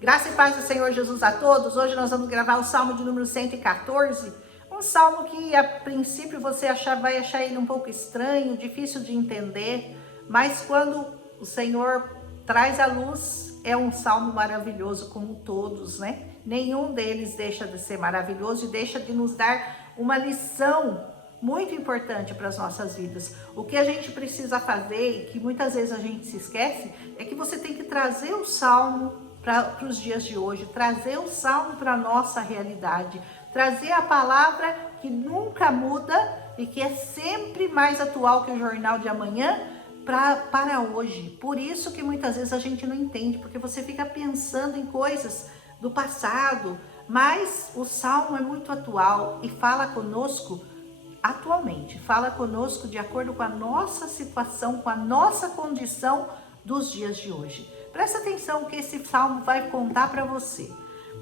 Graça e paz do Senhor Jesus a todos. Hoje nós vamos gravar o Salmo de número 114. Um salmo que a princípio você vai achar ele um pouco estranho, difícil de entender, mas quando o Senhor traz à luz, é um salmo maravilhoso como todos, né? Nenhum deles deixa de ser maravilhoso e deixa de nos dar uma lição muito importante para as nossas vidas. O que a gente precisa fazer, e que muitas vezes a gente se esquece, é que você tem que trazer o salmo para os dias de hoje, trazer o salmo para a nossa realidade, trazer a palavra que nunca muda e que é sempre mais atual que o jornal de amanhã para hoje. Por isso que muitas vezes a gente não entende, porque você fica pensando em coisas do passado, mas o salmo é muito atual e fala conosco atualmente, fala conosco de acordo com a nossa situação, com a nossa condição dos dias de hoje. Presta atenção que esse salmo vai contar para você.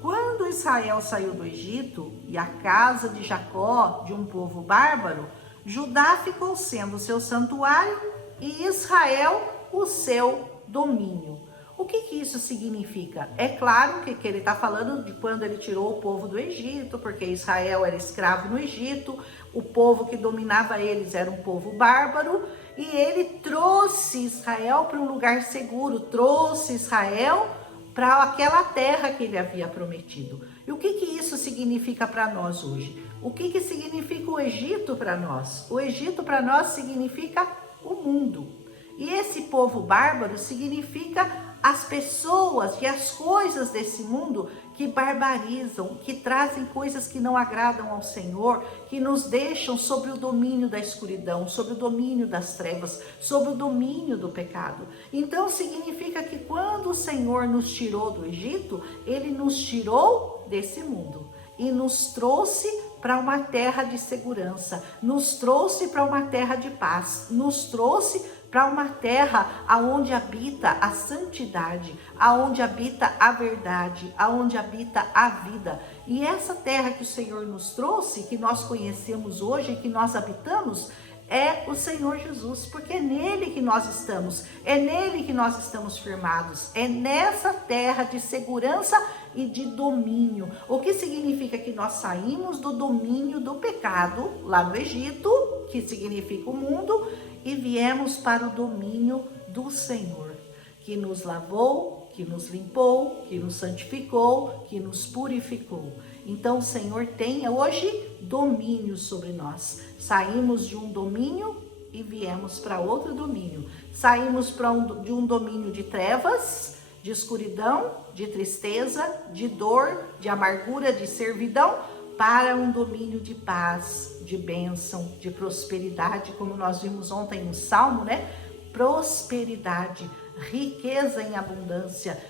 Quando Israel saiu do Egito e a casa de Jacó, de um povo bárbaro, Judá ficou sendo o seu santuário e Israel o seu domínio. O que isso significa? É claro que ele está falando de quando ele tirou o povo do Egito, porque Israel era escravo no Egito, o povo que dominava eles era um povo bárbaro, e ele trouxe Israel para um lugar seguro, trouxe Israel para aquela terra que ele havia prometido. E o que isso significa para nós hoje? O que significa o Egito para nós? O Egito para nós significa o mundo. E esse povo bárbaro significa as pessoas e as coisas desse mundo que barbarizam, que trazem coisas que não agradam ao Senhor, que nos deixam sob o domínio da escuridão, sob o domínio das trevas, sob o domínio do pecado. Então significa que quando o Senhor nos tirou do Egito, Ele nos tirou desse mundo e nos trouxe para uma terra de segurança, nos trouxe para uma terra de paz, nos trouxe para uma terra aonde habita a santidade, aonde habita a verdade, aonde habita a vida. E essa terra que o Senhor nos trouxe, que nós conhecemos hoje, que nós habitamos, é o Senhor Jesus, porque é nele que nós estamos, é nele que nós estamos firmados, é nessa terra de segurança e de domínio. O que significa que nós saímos do domínio do pecado, lá no Egito, que significa o mundo, e viemos para o domínio do Senhor, que nos lavou, que nos limpou, que nos santificou, que nos purificou. Então o Senhor tem hoje domínio sobre nós. Saímos de um domínio e viemos para outro domínio. Saímos de um domínio de trevas, de escuridão, de tristeza, de dor, de amargura, de servidão, para um domínio de paz, de bênção, de prosperidade, como nós vimos ontem no Salmo, né? Prosperidade, riqueza em abundância,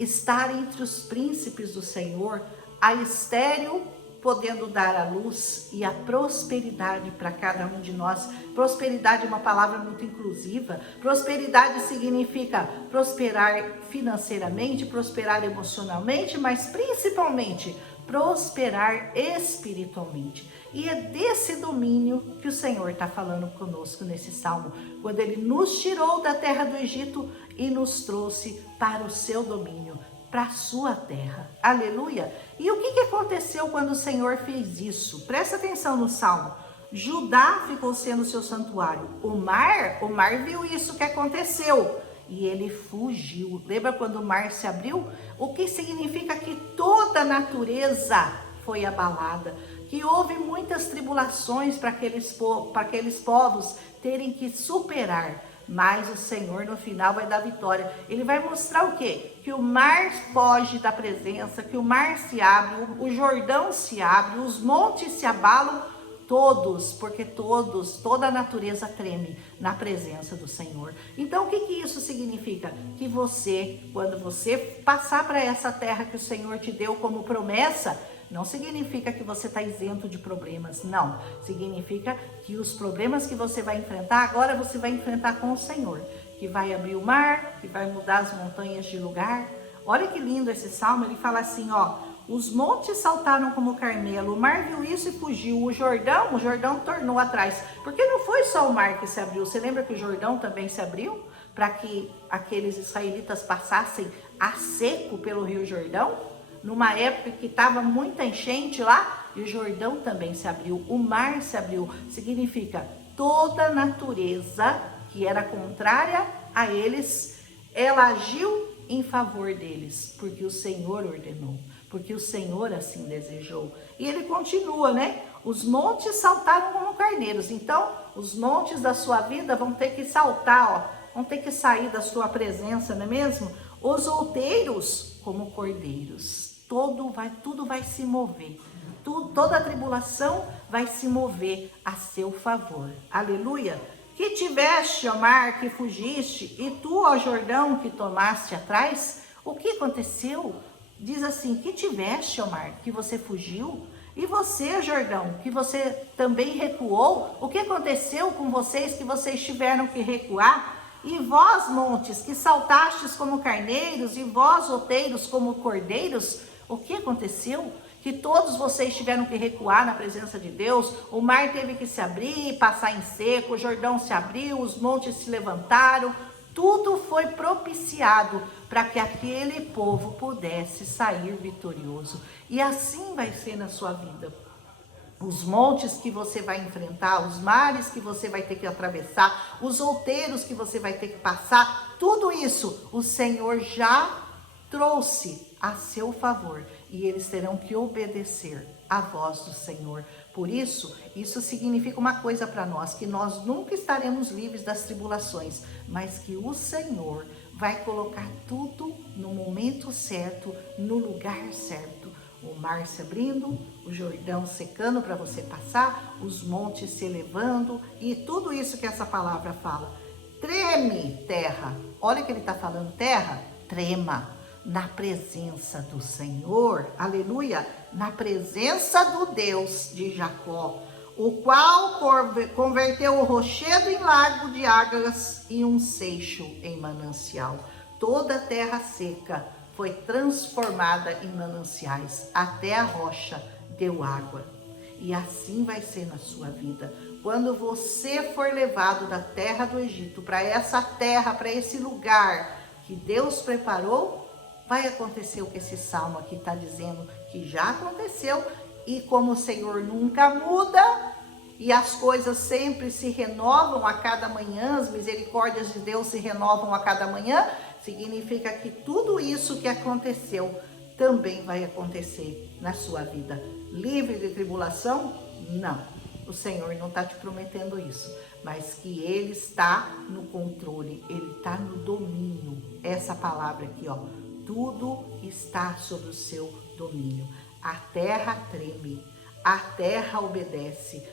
estar entre os príncipes do Senhor, a estéril podendo dar a luz e a prosperidade para cada um de nós. Prosperidade é uma palavra muito inclusiva. Prosperidade significa prosperar financeiramente, prosperar emocionalmente, mas principalmente prosperar espiritualmente. E é desse domínio que o Senhor está falando conosco nesse salmo, quando Ele nos tirou da terra do Egito e nos trouxe para o seu domínio, para a sua terra. Aleluia! E o que aconteceu quando o Senhor fez isso? Presta atenção no salmo. Judá ficou sendo seu santuário. O mar viu isso que aconteceu e ele fugiu. Lembra quando o mar se abriu? O que significa que toda a natureza foi abalada, que houve muitas tribulações para aqueles povos terem que superar. Mas o Senhor no final vai dar vitória. Ele vai mostrar o quê? Que o mar foge da presença, que o mar se abre, o Jordão se abre, os montes se abalam, todos, porque toda a natureza treme na presença do Senhor. Então o que isso significa? Que você, quando você passar para essa terra que o Senhor te deu como promessa, não significa que você está isento de problemas, não. Significa que os problemas que você vai enfrentar, agora você vai enfrentar com o Senhor, que vai abrir o mar, que vai mudar as montanhas de lugar. Olha que lindo esse salmo, ele fala assim, ó, os montes saltaram como Carmelo, o mar viu isso e fugiu, o Jordão tornou atrás. Porque não foi só o mar que se abriu, você lembra que o Jordão também se abriu? Para que aqueles israelitas passassem a seco pelo Rio Jordão, numa época que estava muita enchente lá, e o Jordão também se abriu, o mar se abriu. Significa toda a natureza que era contrária a eles, ela agiu em favor deles, porque o Senhor ordenou, porque o Senhor assim desejou. E ele continua, né? Os montes saltaram como carneiros. Então, os montes da sua vida vão ter que saltar, ó, vão ter que sair da sua presença, não é mesmo? Os outeiros como cordeiros. Tudo vai se mover. Toda a tribulação vai se mover a seu favor. Aleluia! Que tiveste, ó mar, que fugiste, e tu, ó Jordão, que tomaste atrás, o que aconteceu? Diz assim, que tiveste, ó mar, que você fugiu, e você, Jordão, que você também recuou, o que aconteceu com vocês que vocês tiveram que recuar? E vós, montes, que saltastes como carneiros, e vós, outeiros, como cordeiros, o que aconteceu? Que todos vocês tiveram que recuar na presença de Deus, o mar teve que se abrir, passar em seco, o Jordão se abriu, os montes se levantaram, tudo foi propiciado para que aquele povo pudesse sair vitorioso. E assim vai ser na sua vida. Os montes que você vai enfrentar, os mares que você vai ter que atravessar, os outeiros que você vai ter que passar, tudo isso o Senhor já trouxe a seu favor e eles terão que obedecer à voz do Senhor. Por isso, isso significa uma coisa para nós, que nós nunca estaremos livres das tribulações, mas que o Senhor vai colocar tudo no momento certo, no lugar certo. O mar se abrindo, o Jordão secando para você passar, os montes se elevando e tudo isso que essa palavra fala. Treme, terra. Olha que ele está falando, terra, trema na presença do Senhor, aleluia, na presença do Deus de Jacó, o qual converteu o rochedo em lago de águas e um seixo em manancial. Toda a terra seca foi transformada em mananciais, até a rocha deu água. E assim vai ser na sua vida. Quando você for levado da terra do Egito para essa terra, para esse lugar que Deus preparou, vai acontecer o que esse salmo aqui está dizendo, que já aconteceu. E como o Senhor nunca muda, e as coisas sempre se renovam a cada manhã, as misericórdias de Deus se renovam a cada manhã, significa que tudo isso que aconteceu também vai acontecer na sua vida. Livre de tribulação? Não. O Senhor não está te prometendo isso, mas que Ele está no controle, Ele está no domínio. Essa palavra aqui, ó, tudo está sob o seu domínio. A terra treme, a terra obedece,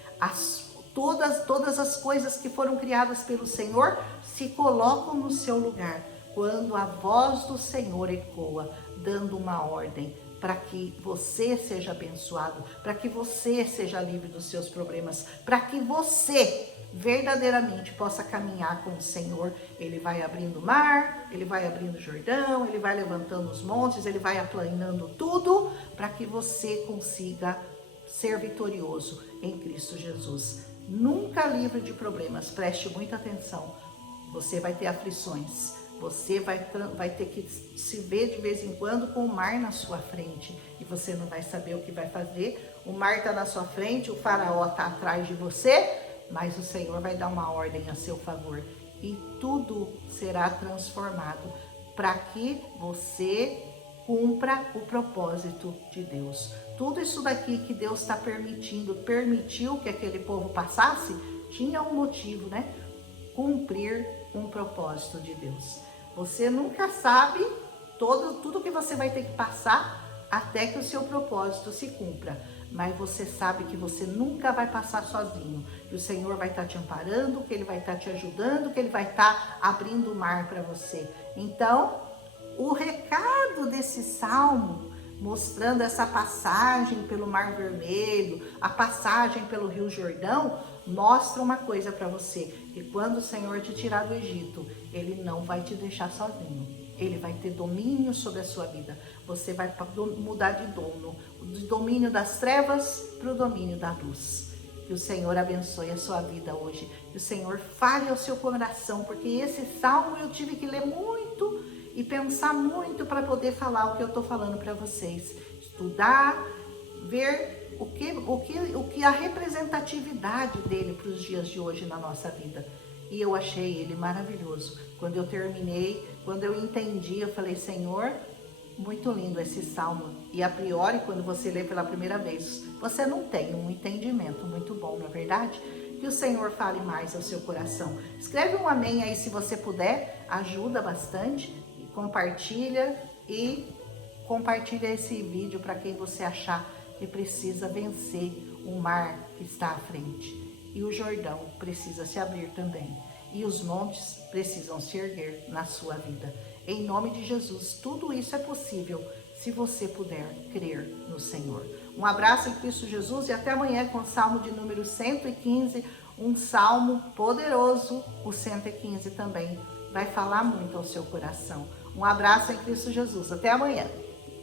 todas as coisas que foram criadas pelo Senhor se colocam no seu lugar, quando a voz do Senhor ecoa, dando uma ordem para que você seja abençoado, para que você seja livre dos seus problemas, para que você verdadeiramente possa caminhar com o Senhor. Ele vai abrindo o mar, Ele vai abrindo o Jordão, Ele vai levantando os montes, Ele vai aplanando tudo, para que você consiga ser vitorioso em Cristo Jesus. Nunca livre de problemas, preste muita atenção. Você vai ter aflições, você vai ter que se ver de vez em quando com o mar na sua frente e você não vai saber o que vai fazer. O mar está na sua frente, o faraó está atrás de você, mas o Senhor vai dar uma ordem a seu favor e tudo será transformado para que você cumpra o propósito de Deus. Tudo isso daqui que Deus está permitiu que aquele povo passasse, tinha um motivo, né? Cumprir um propósito de Deus. Você nunca sabe tudo que você vai ter que passar até que o seu propósito se cumpra. Mas você sabe que você nunca vai passar sozinho. Que o Senhor vai estar te amparando, que Ele vai estar te ajudando, que Ele vai estar abrindo o mar para você. Então, o recado desse salmo, mostrando essa passagem pelo Mar Vermelho, a passagem pelo Rio Jordão, mostra uma coisa para você, que quando o Senhor te tirar do Egito, Ele não vai te deixar sozinho. Ele vai ter domínio sobre a sua vida. Você vai mudar de dono, do domínio das trevas para o domínio da luz. Que o Senhor abençoe a sua vida hoje. Que o Senhor fale ao seu coração, porque esse salmo eu tive que ler muito e pensar muito para poder falar o que eu estou falando para vocês. Estudar, ver o que a representatividade dele para os dias de hoje na nossa vida. E eu achei ele maravilhoso. Quando eu terminei, quando eu entendi, eu falei, Senhor, muito lindo esse salmo. E a priori, quando você lê pela primeira vez, você não tem um entendimento muito bom, não é verdade? Que o Senhor fale mais ao seu coração. Escreve um amém aí se você puder, ajuda bastante. E compartilha esse vídeo para quem você achar que precisa vencer o mar que está à frente. E o Jordão precisa se abrir também. E os montes precisam se erguer na sua vida. Em nome de Jesus, tudo isso é possível se você puder crer no Senhor. Um abraço em Cristo Jesus e até amanhã com o Salmo de número 115, um salmo poderoso, o 115 também vai falar muito ao seu coração. Um abraço em Cristo Jesus, até amanhã.